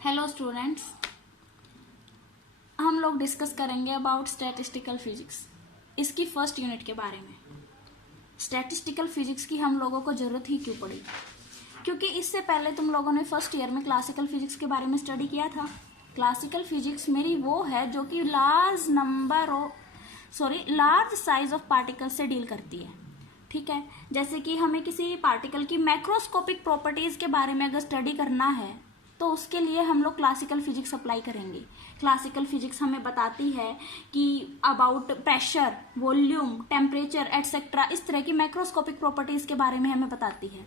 Hello students, हम लोग discuss करेंगे अबाउट स्टैटिस्टिकल फिजिक्स। इसकी फर्स्ट यूनिट के बारे में। स्टैटिस्टिकल फिजिक्स की हम लोगों को ज़रूरत ही क्यों पड़ी? क्योंकि इससे पहले तुम लोगों ने फर्स्ट ईयर में क्लासिकल फिजिक्स के बारे में स्टडी किया था। क्लासिकल फिजिक्स मेरी वो है जो कि लार्ज साइज ऑफ पार्टिकल से डील करती है। ठीक है, जैसे कि हमें किसी पार्टिकल की मैक्रोस्कोपिक प्रॉपर्टीज़ के बारे में अगर स्टडी करना है तो उसके लिए हम लोग क्लासिकल फिजिक्स अप्लाई करेंगे। क्लासिकल फिजिक्स हमें बताती है कि about pressure, volume, temperature etcetera, इस तरह की मैक्रोस्कोपिक प्रॉपर्टीज़ के बारे में हमें बताती है।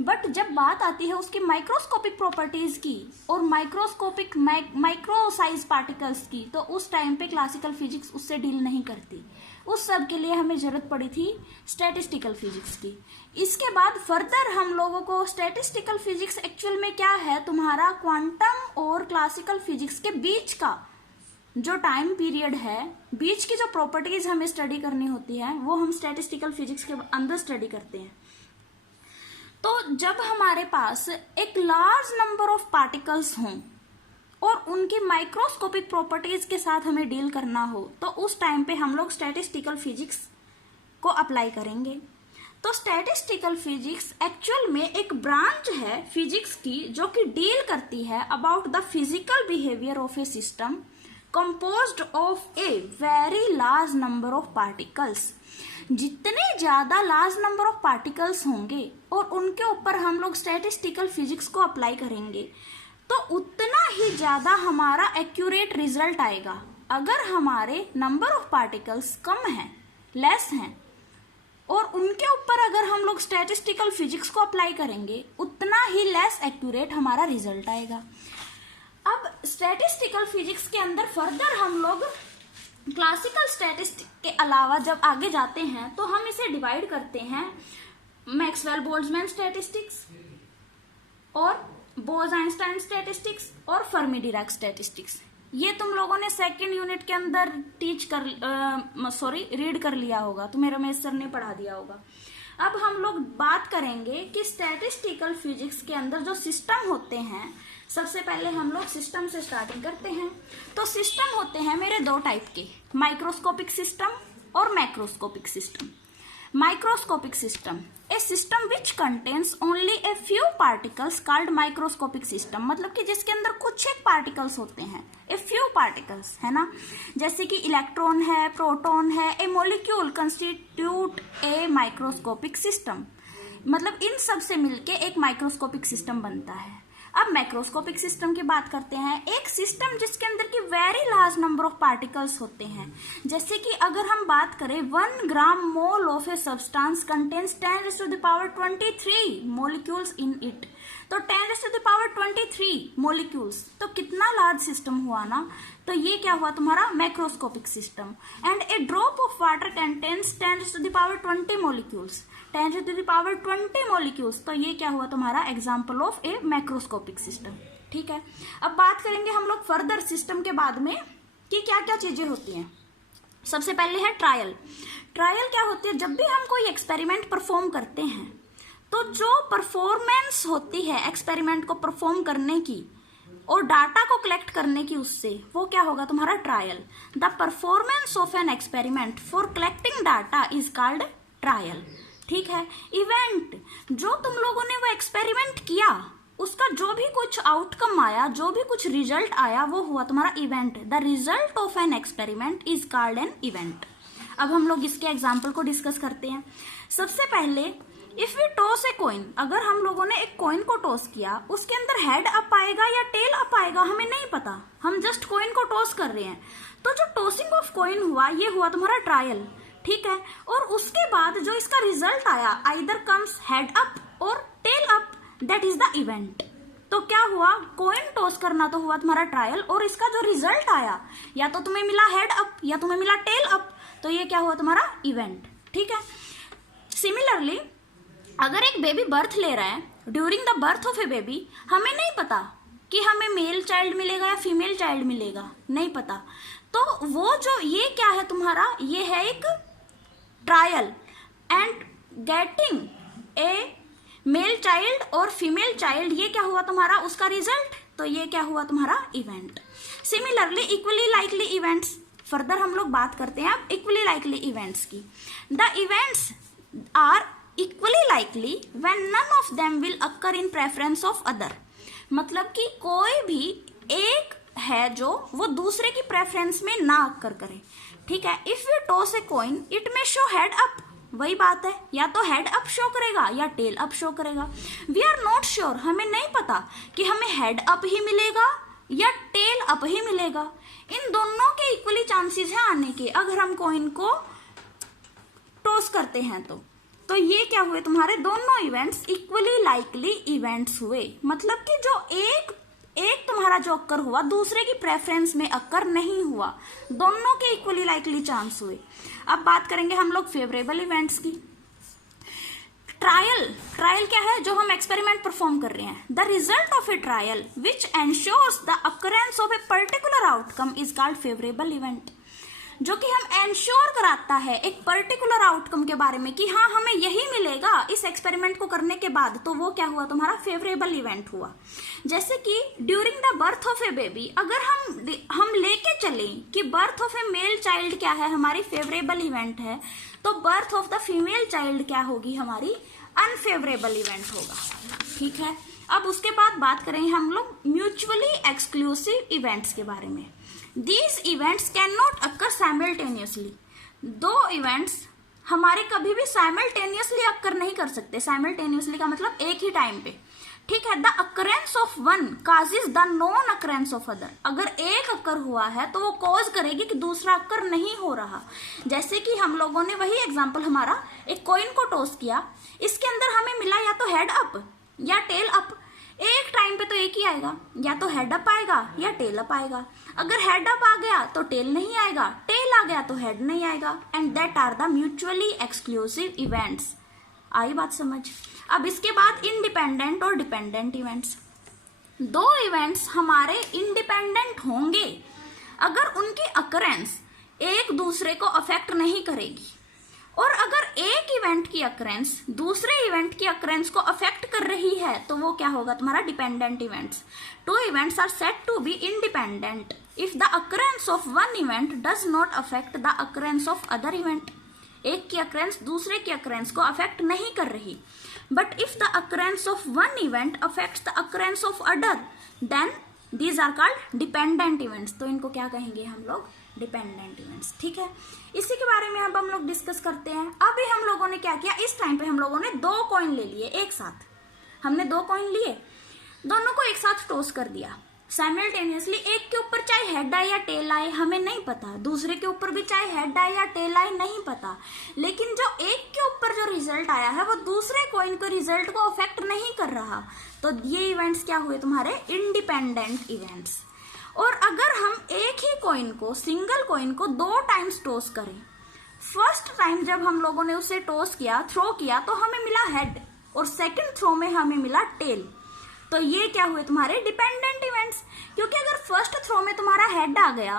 बट जब बात आती है उसकी माइक्रोस्कोपिक प्रॉपर्टीज़ की और माइक्रो साइज पार्टिकल्स की, तो उस टाइम पे क्लासिकल फिजिक्स उससे डील नहीं करती। उस सब के लिए हमें ज़रूरत पड़ी थी स्टैटिस्टिकल फिजिक्स की। इसके बाद फर्दर हम लोगों को स्टैटिस्टिकल फिजिक्स एक्चुअल में क्या है, तुम्हारा क्वांटम और क्लासिकल फिजिक्स के बीच का जो टाइम पीरियड है, बीच की जो प्रॉपर्टीज हमें स्टडी करनी होती है, वो हम स्टैटिस्टिकल फिजिक्स के अंदर स्टडी करते हैं। तो जब हमारे पास एक लार्ज नंबर ऑफ पार्टिकल्स हों और उनकी माइक्रोस्कोपिक प्रॉपर्टीज के साथ हमें डील करना हो, तो उस टाइम पे हम लोग स्टैटिस्टिकल फिजिक्स को अप्लाई करेंगे। तो स्टैटिस्टिकल फिजिक्स एक्चुअल में एक ब्रांच है फिजिक्स की जो कि डील करती है about the physical behaviour of A system composed of a very large number of particles. जितने ज्यादा लार्ज नंबर ऑफ पार्टिकल्स होंगे और उनके ऊपर हम लोग स्टैटिस्टिकल फिजिक्स को अप्लाई करेंगे तो उतना ही ज्यादा हमारा एक्यूरेट रिजल्ट आएगा। अगर हमारे नंबर ऑफ पार्टिकल्स कम है, लेस हैं, और उनके ऊपर अगर हम लोग स्टैटिस्टिकल फिजिक्स को अप्लाई करेंगे उतना ही लेस एक्यूरेट हमारा रिजल्ट आएगा। अब स्टैटिस्टिकल फिजिक्स के अंदर फर्दर हम लोग क्लासिकल स्टैटिस्टिक्स के अलावा जब आगे जाते हैं तो हम इसे डिवाइड करते हैं मैक्सवेल बोल्ट्जमैन स्टैटिस्टिक्स और बोज-आइंस्टाइन स्टैटिस्टिक्स और फर्मी डिराक स्टैटिस्टिक्स। ये तुम लोगों ने सेकंड यूनिट के अंदर रीड कर लिया होगा, तुम्हें रमेश सर ने पढ़ा दिया होगा। अब हम लोग बात करेंगे कि स्टैटिस्टिकल फिजिक्स के अंदर जो सिस्टम होते हैं, सबसे पहले हम लोग सिस्टम से स्टार्टिंग करते हैं। तो सिस्टम होते हैं मेरे दो टाइप के, माइक्रोस्कोपिक सिस्टम और macroscopic system. Microscopic system, A system which contains only a few particles called microscopic system, मतलब कि जिसके अंदर कुछ एक पार्टिकल्स होते हैं, ए फ्यू पार्टिकल्स, है ना। जैसे कि इलेक्ट्रॉन है, प्रोटॉन है, ए मॉलिक्यूल कंस्टिट्यूट ए माइक्रोस्कोपिक सिस्टम, मतलब इन सब से मिलके एक माइक्रोस्कोपिक सिस्टम बनता है। अब मैक्रोस्कोपिक सिस्टम की बात करते हैं, एक सिस्टम जिसके अंदर की very large number of particles होते हैं। जैसे कि अगर हम बात करें 1 gram mole of a substance contains 10⁻23 molecules in it, तो 10⁻23 मॉलिक्यूल्स, तो कितना लार्ज सिस्टम हुआ ना। तो ये क्या हुआ तुम्हारा macroscopic system. And A drop of water contains 10⁻20 molecules, 10⁻20 molecules, तो ये क्या हुआ तुम्हारा example of A macroscopic system. ठीक है, अब बात करेंगे हम लोग फर्दर सिस्टम के बाद में कि क्या क्या चीजें होती हैं। सबसे पहले है ट्रायल। ट्रायल क्या होती है? जब भी हम कोई एक्सपेरिमेंट परफॉर्म करते हैं तो जो परफॉर्मेंस होती है एक्सपेरिमेंट को परफॉर्म करने की और डाटा को कलेक्ट करने की, उससे वो क्या होगा तुम्हारा trial. The performance of an experiment for collecting data is called trial. ठीक है, इवेंट, जो तुम लोगों ने वो एक्सपेरिमेंट किया उसका जो भी कुछ आउटकम आया, जो भी कुछ रिजल्ट आया, वो हुआ तुम्हारा event. The result of an experiment is called an event. अब हम लोग इसके एग्जाम्पल को डिस्कस करते हैं। सबसे पहले if we toss a coin, अगर हम लोगों ने एक कॉइन को टॉस किया, उसके अंदर हेड अप आएगा या टेल अप आएगा हमें नहीं पता, हम जस्ट कॉइन को टॉस कर रहे हैं। तो जो टॉसिंग ऑफ कॉइन हुआ, ये हुआ तुम्हारा ट्रायल। ठीक है, और उसके बाद जो इसका रिजल्ट आया, आइदर कम्स हेड अप और tail up, that is the event. तो क्या हुआ, कॉइन टॉस करना तो हुआ तुम्हारा ट्रायल, और इसका जो रिजल्ट आया, या तो तुम्हें मिला हेड अप या तुम्हें मिला टेल अप, तो ये क्या हुआ तुम्हारा इवेंट। ठीक है, सिमिलरली अगर एक बेबी बर्थ ले रहा है, during the birth of A baby हमें नहीं पता कि हमें मेल चाइल्ड मिलेगा या फीमेल चाइल्ड मिलेगा, नहीं पता। तो वो जो ये क्या है तुम्हारा, ये है एक trial and getting a male child और फीमेल चाइल्ड, ये क्या हुआ तुम्हारा उसका रिजल्ट, तो ये क्या हुआ तुम्हारा event. Similarly equally likely events, further हम लोग बात करते हैं अब इक्वली लाइकली इवेंट्स की। The events are equally likely when none of them will occur in preference of other, मतलब कि कोई भी एक है जो वो दूसरे की प्रेफरेंस में ना अकर करे, ठीक है। If you toss a coin it may show head up, वही बात है, या तो हेड अप शो करेगा या टेल अप शो करेगा। वी आर नॉट श्योर, हमें नहीं पता कि हमें हेड अप ही मिलेगा या टेल अप ही मिलेगा। इन दोनों के इक्वली चांसेस हैं आने के, अगर हम कॉइन को टॉस करते हैं तो ये क्या हुए तुम्हारे दोनों इवेंट्स इक्वली लाइकली इवेंट्स हुए, मतलब कि जो एक तुम्हारा जो अक्कर हुआ दूसरे की प्रेफरेंस में अक्कर नहीं हुआ, दोनों के इक्वली लाइकली चांस हुए। अब बात करेंगे हम लोग फेवरेबल इवेंट्स की। ट्रायल क्या है, जो हम एक्सपेरिमेंट परफॉर्म कर रहे हैं। The result of A trial which ensures the occurrence of a particular outcome is called favourable event, जो कि हम एंश्योर कराता है एक पर्टिकुलर आउटकम के बारे में कि हाँ हमें यही मिलेगा इस एक्सपेरिमेंट को करने के बाद, तो वो क्या हुआ तुम्हारा फेवरेबल इवेंट हुआ। जैसे कि during the birth of A baby, अगर हम लेके चले कि birth of A male child क्या है हमारी फेवरेबल इवेंट है, तो birth of the female child क्या होगी हमारी अनफेवरेबल इवेंट होगा, ठीक है। अब उसके बाद बात करेंगे हम लोग म्यूचुअली एक्सक्लूसिव इवेंट्स के बारे में। These events cannot occur simultaneously, दो इवेंट्स हमारे कभी भी साइमल्टेनियसली अक्कर नहीं कर सकते। साइमल्टेनियसली का मतलब एक ही टाइम पे, ठीक है। The occurrence of one causes the non occurrence of other, अगर एक अक्कर हुआ है तो वो कॉज करेगी कि दूसरा अक्कर नहीं हो रहा। जैसे कि हम लोगों ने वही एग्जांपल हमारा एक कॉइन को टॉस किया, इसके अंदर हमें मिला या तो हेड अप या टेल अप, एक टाइम पे तो एक ही आएगा, या तो हेड अप आएगा या टेल अप आएगा। अगर हेड अप आ गया तो टेल नहीं आएगा, टेल आ गया तो हेड नहीं आएगा, and that are the mutually exclusive events. आई बात समझ। अब इसके बाद इंडिपेंडेंट और डिपेंडेंट इवेंट्स। दो इवेंट्स हमारे इंडिपेंडेंट होंगे अगर उनकी अकरेंस एक दूसरे को अफेक्ट नहीं करेगी, और अगर एक इवेंट की अकरेंस दूसरे इवेंट की अकरेंस को अफेक्ट कर रही है तो वो क्या होगा तुम्हारा dependent events. Two events are said to be independent if the occurrence of one event does not affect the occurrence of other event, एक की अकरेंस दूसरे की अकरेंस को अफेक्ट नहीं कर रही। But if the occurrence of one event affects the occurrence of other then these are called dependent events, तो इनको क्या कहेंगे हम लोग डिपेंडेंट इवेंट्स, ठीक है। इसी के बारे में अब हम लोग डिस्कस करते हैं। अभी हम लोगों ने क्या किया, इस टाइम पे हम लोगों ने दो कॉइन ले लिए एक साथ, हमने दो कॉइन लिए, दोनों को एक साथ टॉस कर दिया साइमल्टेनियसली। एक के ऊपर चाहे हेड आए या टेल आए हमें नहीं पता, दूसरे के ऊपर भी चाहे हेड आए या टेल आए नहीं पता, लेकिन जो एक के ऊपर जो रिजल्ट आया है वो दूसरे कॉइन के रिजल्ट को अफेक्ट नहीं कर रहा, तो ये इवेंट्स क्या हुए तुम्हारे इंडिपेंडेंट इवेंट्स। और अगर हम एक ही कॉइन को, सिंगल कॉइन को दो टाइम्स टॉस करें, फर्स्ट टाइम जब हम लोगों ने उसे टॉस किया, थ्रो किया, तो हमें मिला हेड, और सेकंड थ्रो में हमें मिला टेल, तो ये क्या हुए तुम्हारे डिपेंडेंट इवेंट्स। क्योंकि अगर फर्स्ट थ्रो में तुम्हारा हेड आ गया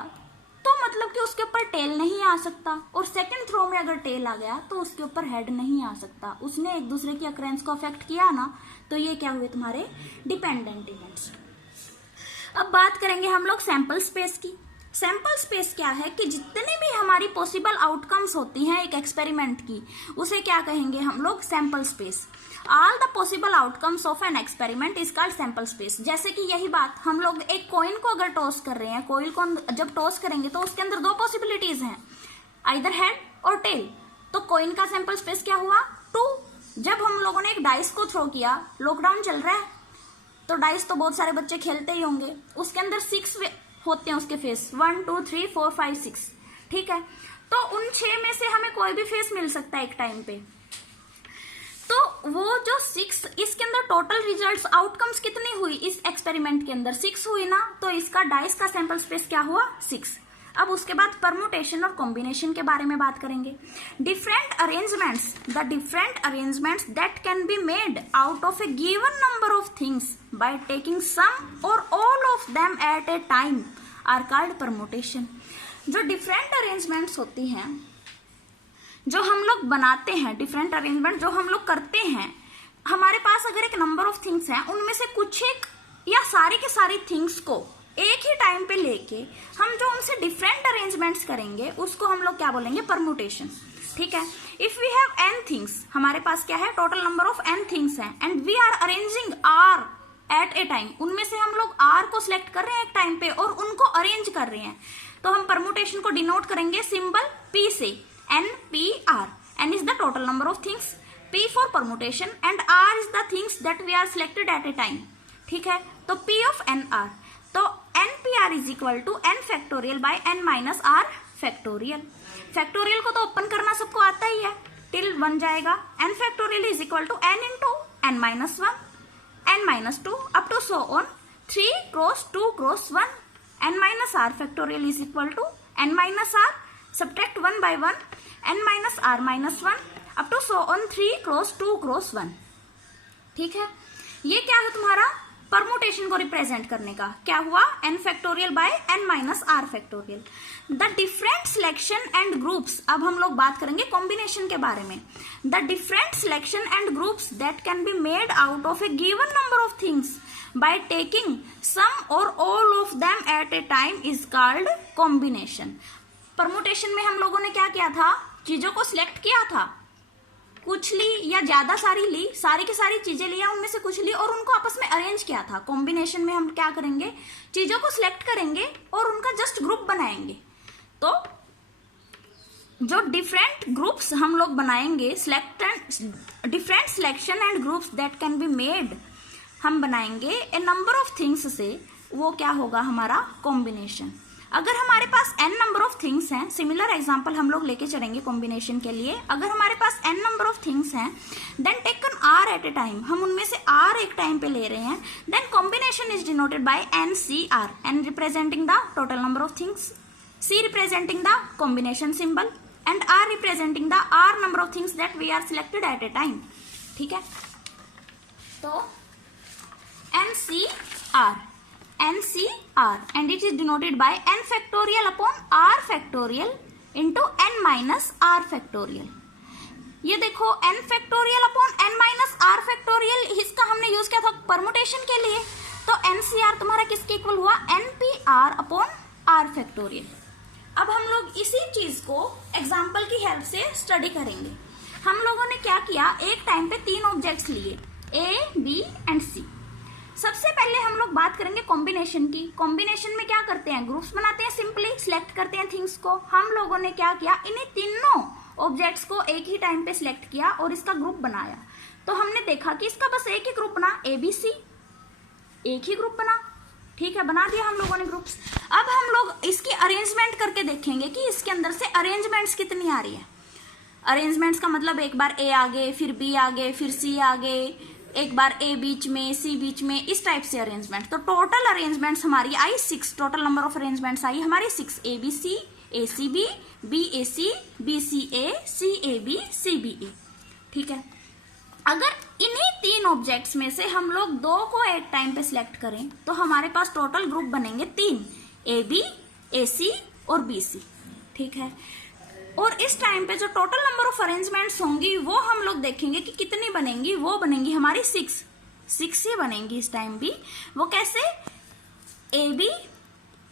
तो मतलब कि उसके ऊपर टेल नहीं आ सकता, और सेकंड थ्रो में अगर टेल आ गया तो उसके ऊपर हेड नहीं आ सकता, उसने एक दूसरे की अकरेंस को अफेक्ट किया ना, तो ये क्या हुए तुम्हारे डिपेंडेंट इवेंट्स। अब बात करेंगे हम लोग सैंपल स्पेस की। सैंपल स्पेस क्या है कि जितनी भी हमारी पॉसिबल आउटकम्स होती हैं एक एक्सपेरिमेंट की, उसे क्या कहेंगे हम लोग sample space. All the possible outcomes of an experiment is called sample space. जैसे कि यही बात हम लोग एक कॉइन को अगर टॉस कर रहे हैं, कॉइन को जब टॉस करेंगे तो उसके अंदर दो पॉसिबिलिटीज हैं, आइदर हेड और टेल, तो कॉइन का सैंपल स्पेस क्या हुआ 2। जब हम लोगों ने एक डाइस को थ्रो किया, लॉकडाउन चल रहा है तो डाइस तो बहुत सारे बच्चे खेलते ही होंगे, उसके अंदर 6 होते हैं उसके फेस, 1 2 3 4 5 6, ठीक है। तो उन 6 में से हमें कोई भी फेस मिल सकता है एक टाइम पे, तो वो जो 6, इसके अंदर टोटल रिजल्ट्स आउटकम्स कितनी हुई इस एक्सपेरिमेंट के अंदर 6 हुई ना, तो इसका डाइस का सैंपल स्पेस क्या हुआ 6। अब उसके बाद परमुटेशन और कॉम्बिनेशन के बारे में बात करेंगे। Different arrangements that can be made out of a given number of things by taking some or all of them at a time are called permutation. जो डिफरेंट अरेंजमेंट्स होती हैं, जो हम लोग बनाते हैं, डिफरेंट अरेंजमेंट जो हम लोग करते हैं, हमारे पास अगर एक नंबर ऑफ थिंग्स हैं, उनमें से कुछ एक या सारी के सारी थिंग्स को एक ही टाइम पे लेके हम जो उनसे डिफरेंट अरेंजमेंट्स करेंगे उसको हम लोग क्या बोलेंगे, परमुटेशन। ठीक है, if we have n things, हमारे पास क्या है, total number of n things हैं, and we are arranging r at a time, उनमें से हम लोग r को सिलेक्ट कर रहे हैं एक टाइम पे और उनको अरेंज कर रहे हैं, तो हम परमुटेशन को डिनोट करेंगे सिंबल p से, NPR। n is the total number of things, p for permutation and r is the things that we are selected at a time। ठीक है, तो p of nr, तो NPR is equal to n factorial by n minus r factorial। Factorial को तो open करना सबको आता ही है, टिल 1 जाएगा, n factorial is equal to n into n minus 1, n minus 2 up to so on 3 cross 2 cross 1, n minus r factorial is equal to n minus r, subtract 1 by 1, n minus r minus 1 up to so on 3 cross 2 cross 1। ठीक है, ये क्या है तुम्हारा, permutation को represent करने का, क्या हुआ, n factorial by n minus r factorial. The different selection and groups, अब हम लोग बात करेंगे कॉम्बिनेशन के बारे में। The different selection and groups that can be made out of a given number of things by taking some or all of them at a time is called combination. Permutation में हम लोगों ने क्या किया था, चीजों को सिलेक्ट किया था, कुछ ली या ज्यादा सारी ली, सारी की सारी चीजें लिया, उनमें से कुछ ली और उनको आपस में अरेंज किया था। कॉम्बिनेशन में हम क्या करेंगे, चीजों को सिलेक्ट करेंगे और उनका जस्ट ग्रुप बनाएंगे। तो जो डिफरेंट ग्रुप्स हम लोग बनाएंगे, different selection and groups that can be made, हम बनाएंगे ए नंबर ऑफ थिंग्स से, वो क्या होगा हमारा कॉम्बिनेशन। अगर हमारे पास n नंबर ऑफ थिंग्स हैं, सिमिलर एग्जांपल हम लोग लेके चलेंगे कॉम्बिनेशन के लिए। अगर हमारे पास n नंबर ऑफ थिंग्स हैं, then taken r at a time, हम उनमें से r एक टाइम पे ले रहे हैं, then combination is denoted by NCR, n representing the total number of things, c representing the combination symbol and r representing the r number of things that we are selected at a time. ठीक है, तो NCR and it is denoted by n factorial upon r factorial into n minus r factorial। ये देखो n factorial upon n minus r factorial, इसका हमने use किया था permutation के लिए, तो NCR तुम्हारा किसके इक्वल हुआ, NPR upon r factorial। अब हम लोग इसी चीज को एग्जाम्पल की हेल्प से स्टडी करेंगे। हम लोगों ने क्या किया, एक टाइम पे 3 ऑब्जेक्ट्स लिए, A, B एंड C। सबसे पहले हम लोग बात करेंगे कॉम्बिनेशन की। कॉम्बिनेशन में क्या करते हैं, ग्रुप्स बनाते हैं, सिंपली सिलेक्ट करते हैं थिंग्स को। हम लोगों ने क्या किया, इन्हीं तीनों ऑब्जेक्ट्स को एक ही टाइम पे सिलेक्ट किया और इसका ग्रुप बनाया। तो हमने देखा कि इसका बस एक ही ग्रुप बना, ABC, एक ही ग्रुप बना। ठीक है, बना दिया हम लोगों ने ग्रुप्स। अब हम लोग इसकी अरेंजमेंट करके देखेंगे कि इसके अंदर से अरेंजमेंट्स कितनी आ रही है। अरेंजमेंट्स का मतलब एक बार A आगे, फिर B आगे, फिर C आगे, एक बार A बीच में, C बीच में, इस टाइप से अरेंजमेंट। तो टोटल अरेंजमेंट्स हमारी आई 6, टोटल नंबर ऑफ अरेंजमेंट्स आई हमारी 6, ABC, ACB, BAC, BCA, CAB, CBA। ठीक है, अगर इन्हीं 3 ऑब्जेक्ट्स में से हम लोग 2 को एक टाइम पे सिलेक्ट करें तो हमारे पास टोटल ग्रुप बनेंगे 3, AB, AC और BC। ठीक है, और इस टाइम पे जो टोटल नंबर ऑफ अरेंजमेंट्स होंगी वो हम लोग देखेंगे कि कितनी बनेंगी। वो बनेंगी हमारी 6 ही बनेंगी इस टाइम भी। वो कैसे, AB,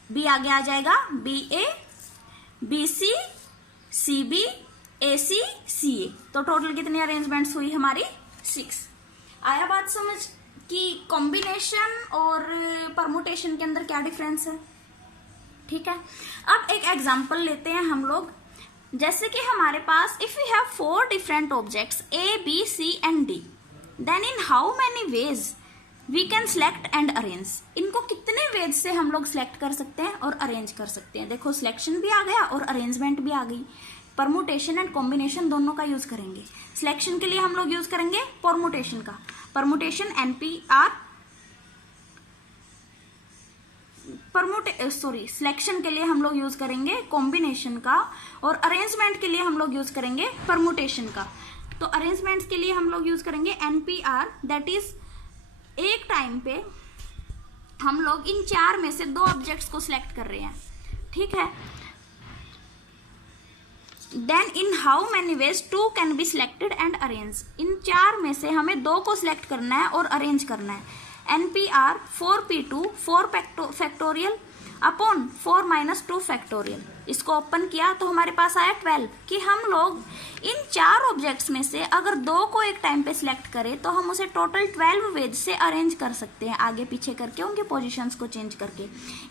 B आगे आ जाएगा, BA, BC, CB, AC, CA। तो टोटल कितनी अरेंजमेंट्स हुई हमारी 6। आया बात समझ कि कॉम्बिनेशन और परमुटेशन के अंदर क्या डिफरेंस है। ठीक है, अब एक एग्जांपल लेते हैं हम लोग। जैसे कि हमारे पास if we have 4 different objects A, B, C and D, then in how many ways we can select and arrange. इनको कितने वेज से हम लोग सिलेक्ट कर सकते हैं और अरेंज कर सकते हैं। देखो, सिलेक्शन भी आ गया और अरेंजमेंट भी आ गई। परमुटेशन एंड कॉम्बिनेशन दोनों का यूज करेंगे। सिलेक्शन के लिए हम लोग यूज करेंगे परमुटेशन का, परमुटेशन NPR, सिलेक्शन के लिए हम लोग यूज करेंगे कॉम्बिनेशन का, और अरेंजमेंट के लिए हम लोग यूज करेंगे परमुटेशन का। तो अरेंजमेंट्स के लिए हम लोग यूज करेंगे NPR, दैट इज एक टाइम पे हम लोग इन 4 में से 2 ऑब्जेक्ट्स को सिलेक्ट कर रहे हैं। ठीक है, then in how many ways 2 can be selected and arrange. इन 4 में से हमें 2 को सिलेक्ट करना है और अरेंज करना है। NPR 4P2 4 factorial upon 4 minus 2 factorial. इसको ओपन किया तो हमारे पास आया 12 कि हम लोग इन 4 ऑब्जेक्ट्स में से अगर 2 को एक टाइम पे सिलेक्ट करें तो हम उसे टोटल 12 वेज से अरेंज कर सकते हैं, आगे पीछे करके उनके पोजीशंस को चेंज करके।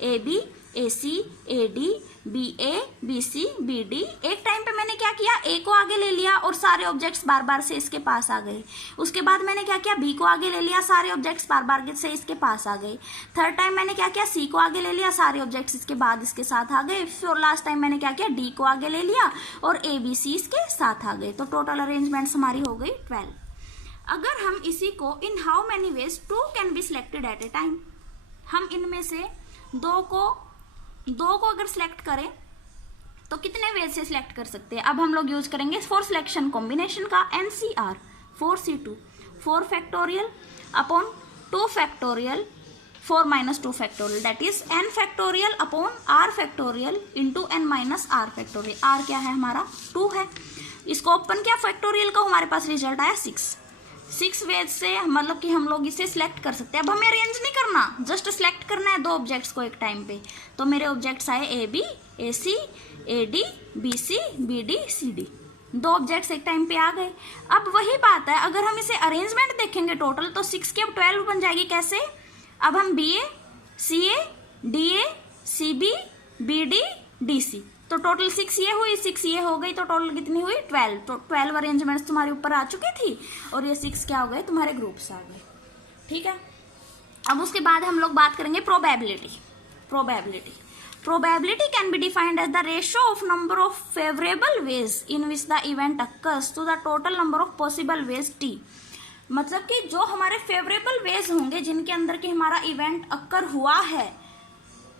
AB AC AD BA BC BD। एक टाइम पे मैंने क्या किया, A को आगे ले लिया और सारे ऑब्जेक्ट्स बार बार से इसके पास आ गए। उसके बाद मैंने क्या किया, B को आगे ले लिया, सारे ऑब्जेक्ट्स बार बार से इसके पास आ गए। थर्ड टाइम मैंने क्या किया, C को आगे ले लिया, सारे ऑब्जेक्ट्स इसके बाद इसके साथ आ गए। फिर लास्ट टाइम मैंने क्या किया, D को आगे ले लिया और ABC इसके साथ आ गए। तो टोटल अरेंजमेंट्स हमारी हो गई 12। अगर हम इसी को इन how many ways 2 can be selected at a time, हम इनमें से दो को अगर सिलेक्ट करें तो कितने वेज से सिलेक्ट कर सकते हैं। अब हम लोग यूज करेंगे फॉर सिलेक्शन कॉम्बिनेशन का NCR 4C2 4 factorial upon 2 factorial 4 minus 2 factorial, that is n factorial upon r factorial into n minus r factorial. r क्या है हमारा 2 है। इसको ओपन किया फैक्टोरियल का, हमारे पास रिजल्ट आया 6 वेज से मतलब कि हम लोग इसे सिलेक्ट कर सकते हैं। अब हमें अरेंज नहीं करना, जस्ट सिलेक्ट करना है 2 ऑब्जेक्ट्स को एक टाइम पे। तो मेरे ऑब्जेक्ट्स आए AB AC AD BC BD CD, 2 objects एक टाइम पे आ गए। अब वही बात है, अगर हम इसे अरेंजमेंट देखेंगे टोटल तो 6 के अब 12 बन जाएगी। कैसे, अब हम BA CA DA CB BD DC, तो टोटल 6 ये हुई, 6 ये हो गई, तो टोटल कितनी हुई 12। तो 12 अरेंजमेंट्स तुम्हारे ऊपर आ चुकी थी और ये 6 क्या हो गए, तुम्हारे ग्रुप्स आ गए। ठीक है, अब उसके बाद हम लोग बात करेंगे probability can be defined as the ratio of number of favourable ways in which the event occurs to the total number of possible ways T। मतलब कि जो हमारे फेवरेबल वेज होंगे जिनके अंदर कि हमारा इवेंट अक्कर हुआ है,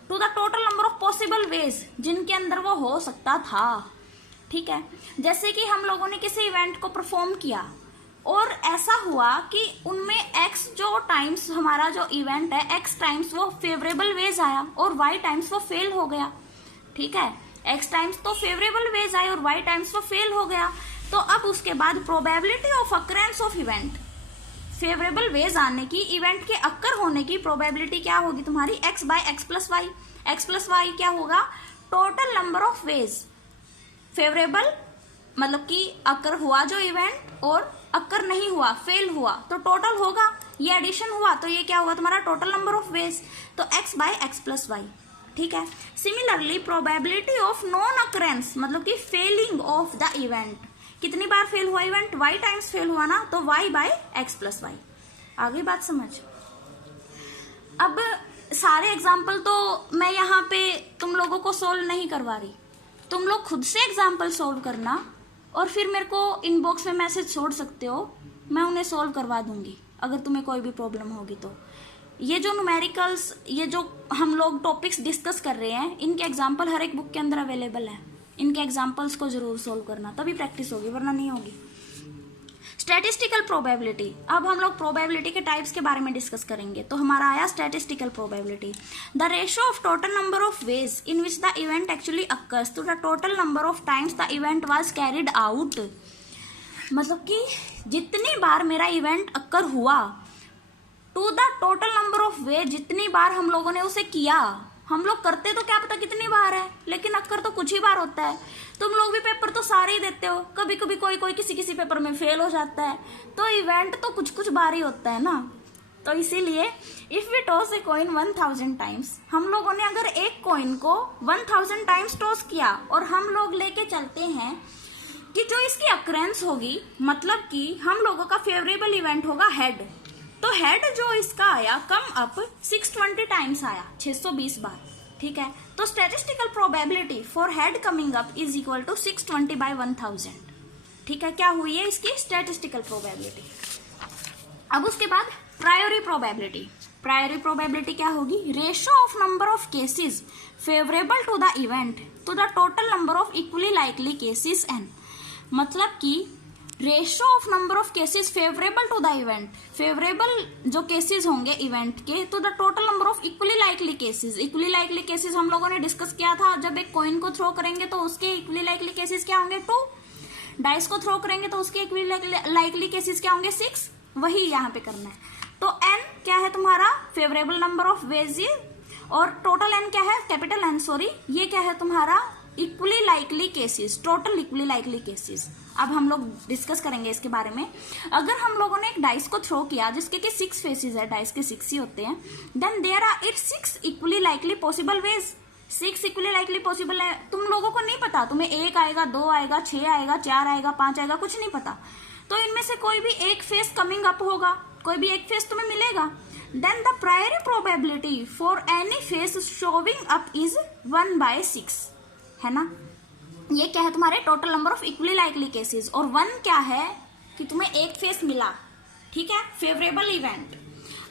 to the total number of possible ways जिनके अंदर वो हो सकता था। ठीक है, जैसे कि हम लोगों ने किसी इवेंट को परफॉर्म किया और ऐसा हुआ कि उनमें x जो टाइम्स हमारा जो इवेंट है x टाइम्स वो फेवरेबल वेज आया और y टाइम्स वो फेल हो गया। ठीक है, x टाइम्स तो फेवरेबल वेज आए और y टाइम्स वो फेल हो गया। तो अब उसके बाद probability of occurrence of event, favourable ways आने की, इवेंट के अक्कर होने की प्रोबेबिलिटी क्या होगी तुम्हारी, x by x plus Y. x plus Y क्या होगा, total number of ways favourable मतलब कि अक्कर हुआ जो इवेंट और अक्कर नहीं हुआ, फेल हुआ, तो टोटल होगा, ये एडिशन हुआ तो ये क्या हुआ तुम्हारा टोटल नंबर ऑफ वेज, तो x by x plus Y. ठीक है, similarly probability of non occurrence मतलब कि फेलिंग ऑफ द इवेंट, कितनी बार फेल हुआ इवेंट, y टाइम्स फेल हुआ ना, तो y by x plus Y. आगे बात समझ। अब सारे एग्जाम्पल तो मैं यहाँ पे तुम लोगों को सोल्व नहीं करवा रही, तुम लोग खुद से एग्जाम्पल सोल्व करना और फिर मेरे को इनबॉक्स में मैसेज छोड़ सकते हो, मैं उन्हें सोल्व करवा दूंगी अगर तुम्हें कोई भी प्रॉब्लम होगी तो। ये जो न्यूमेरिकल्स, ये जो हम लोग टॉपिक्स डिस्कस कर रहे हैं, इनके एग्जाम्पल हर एक बुक के अंदर अवेलेबल है। इनके एग्जाम्पल्स को जरूर सोल्व करना, तभी प्रैक्टिस होगी, वरना नहीं होगी। स्टैटिस्टिकल प्रोबेबिलिटी, अब हम लोग प्रोबेबिलिटी के टाइप्स के बारे में डिस्कस करेंगे। तो हमारा आया statistical probability, the ratio of total number of ways in which the event actually occurs to the total number of times the event was carried out. मतलब कि जितनी बार मेरा इवेंट अक्कर हुआ to the total number of ways, जितनी बार हम लोगों ने उसे किया, हम लोग करते तो क्या पता कितनी बार है, लेकिन अक्कर तो कुछ ही बार होता है। तुम लोग भी पेपर तो सारे ही देते हो, कभी कभी कोई किसी पेपर में फेल हो जाता है, तो इवेंट तो कुछ बार ही होता है ना। तो इसीलिए if we toss a coin 1000 times, हम लोगों ने अगर एक कॉइन को 1000 टाइम्स टॉस किया और हम लोग लेके चलते हैं कि जो इसकी अकरेंस होगी, मतलब कि हम लोगों का फेवरेबल इवेंट होगा हेड, तो हेड जो इसका आया कम अप 620 टाइम्स आया, 620 बार। ठीक है, तो statistical probability for head coming up is equal to 620 by 1000। ठीक है, क्या हुई है इसकी स्टैटिस्टिकल प्रोबेबिलिटी। अब उसके बाद प्रायोरी प्रोबेबिलिटी क्या होगी, ratio of number of cases favourable to the event to the total number of equally likely cases n। मतलब कि ratio of number of cases favourable to the event, favourable जो cases होंगे event के, to the total number of equally likely cases. Equally likely cases हम लोगों ने discuss किया था, जब एक कॉइन को थ्रो करेंगे तो उसके इक्वली लाइकली केसेस क्या होंगे 2, डाइस को थ्रो करेंगे तो उसके इक्वली लाइकली केसेस क्या होंगे 6, वही यहाँ पे करना है। तो n क्या है तुम्हारा फेवरेबल नंबर ऑफ वेज, और टोटल एन क्या है, कैपिटल एन सॉरी, ये क्या है तुम्हारा equally likely cases, total equally likely cases. अब हम लोग डिस्कस करेंगे इसके बारे में। अगर हम लोगों ने एक डाइस को थ्रो किया जिसके कि 6 फेसेस है, डाइस के 6 ही होते हैं, then there are it 6 equally likely possible ways. 6 equally likely possible है, तुम लोगों को नहीं पता, तुम्हें 1 आएगा, 2 आएगा, 6 आएगा, 4 आएगा, 5 आएगा, कुछ नहीं पता। तो इनमें से कोई भी एक फेस कमिंग अप होगा, कोई भी एक फेस तुम्हें मिलेगा। Then the priori probability for any face showing up is 1/6, है ना। ये क्या है तुम्हारे total number of equally likely cases, और 1 क्या है कि तुम्हें एक फेस मिला, ठीक है, फेवरेबल इवेंट।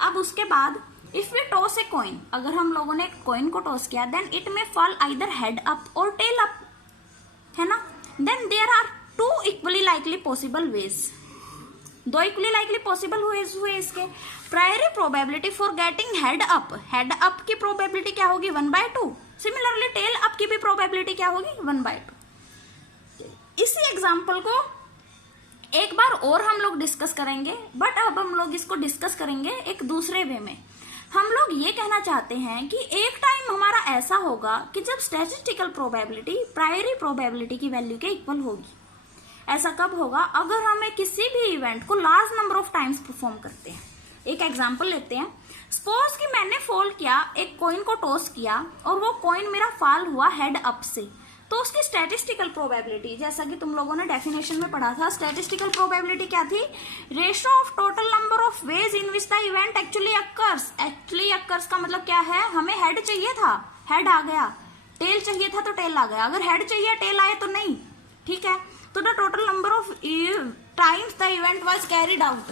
अब उसके बाद if we toss a coin, अगर हम लोगों ने कॉइन को टॉस किया, then it may fall either head up और टेल अप, है ना। Then there are 2 equally likely possible ways, 2 equally likely possible ways हुए इसके। Priori probability for getting head up की प्रोबेबिलिटी क्या होगी 1/2। सिमिलरली टेल अप की भी प्रोबेबिलिटी क्या होगी 1/2। इसी एग्जाम्पल को एक बार और हम लोग डिस्कस करेंगे, बट अब हम लोग इसको डिस्कस करेंगे एक दूसरे वे में। हम लोग ये कहना चाहते हैं कि एक टाइम हमारा ऐसा होगा कि जब स्टैटिस्टिकल प्रोबेबिलिटी प्रायोरी प्रोबेबिलिटी की वैल्यू के इक्वल होगी। ऐसा कब होगा, अगर हमें किसी भी इवेंट को large number of times perform करते हैं। एक एग्जांपल लेते हैं, सपोज कि मैंने फॉल किया, एक कॉइन को टॉस किया और वो कॉइन मेरा फॉल हुआ हेड अप से, तो उसकी स्टैटिस्टिकल प्रोबेबिलिटी, जैसा कि तुम लोगों ने डेफिनेशन में पढ़ा था, स्टैटिस्टिकल प्रोबेबिलिटी क्या थी, ratio of total number of ways in which the event actually occurs. Actually occurs का मतलब क्या है, हमें हेड चाहिए था, हेड आ गया, टेल चाहिए था तो टेल आ गया, अगर हेड चाहिए टेल आए तो नहीं, ठीक है। तो the total number of times the event was carried out,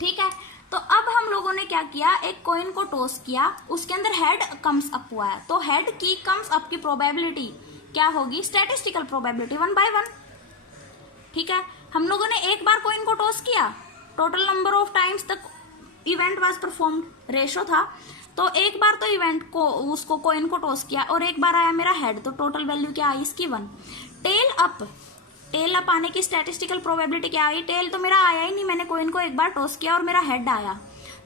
ठीक है। तो अब हम लोगों ने क्या किया, एक कॉइन को टॉस किया, उसके अंदर हेड कम्स अप हुआ है, तो हेड की कम्स अप की प्रोबेबिलिटी क्या होगी, स्टैटिस्टिकल प्रोबेबिलिटी 1/1, ठीक है। हम लोगों ने एक बार कॉइन को टॉस किया, टोटल नंबर ऑफ टाइम्स तक इवेंट वाज परफॉर्म्ड, रेशो था, तो एक बार तो इवेंट को उसको कॉइन को टॉस किया और एक बार आया मेरा हेड, तो टोटल वैल्यू क्या आई इसकी 1। टेल अप आने की स्टैटिस्टिकल प्रोबेबिलिटी क्या आई, टेल तो मेरा आया ही नहीं, मैंने कॉइन को एक बार टॉस किया और मेरा हेड आया,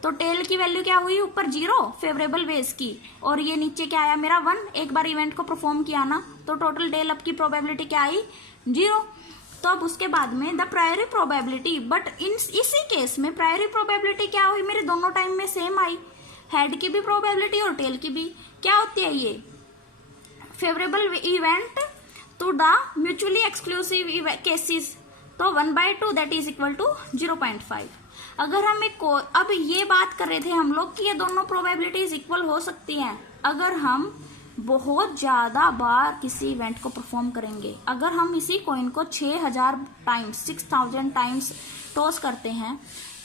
तो टेल की वैल्यू क्या हुई, ऊपर 0 फेवरेबल वेज की, और ये नीचे क्या आया मेरा 1, एक बार इवेंट को परफॉर्म किया ना, तो टोटल टेल अप की प्रोबेबिलिटी क्या आई 0। तो अब उसके बाद में द प्रायोरी प्रोबेबिलिटी, बट इसी केस में प्रायोरी प्रोबेबिलिटी क्या हुई, मेरे दोनों टाइम में सेम आई, हेड की भी प्रोबेबिलिटी और टेल की भी। क्या होती है ये, favourable event to the mutually exclusive cases, तो 1/2 दैट इज इक्वल टू 0.5। अगर हम अब ये बात कर रहे थे हम लोग कि ये दोनों प्रोबेबिलिटीज इक्वल हो सकती हैं अगर हम बहुत ज्यादा बार किसी इवेंट को परफॉर्म करेंगे। अगर हम इसी कॉइन को 6000 टाइम्स 6000 टाइम्स टॉस करते हैं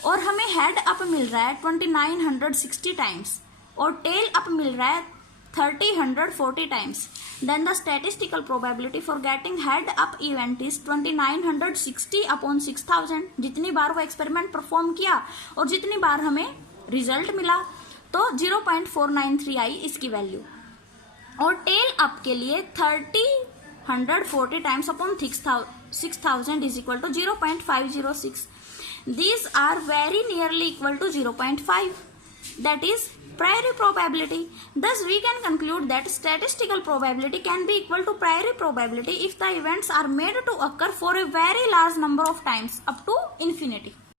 और हमें हेड अप मिल रहा है 2960 टाइम्स और टेल अप मिल रहा है 3040 times, then the statistical probability for getting head up event is 2960 upon 6000। जितनी बार वो एक्सपेरिमेंट परफॉर्म किया और जितनी बार हमें रिजल्ट मिला, तो 0.493 आई इसकी वैल्यू, और टेल अप के लिए 3040 times upon 6000 is equal to 0.506। These are very nearly equal to 0.5, that is priori probability. Thus we can conclude that statistical probability can be equal to priori probability if the events are made to occur for a very large number of times up to infinity.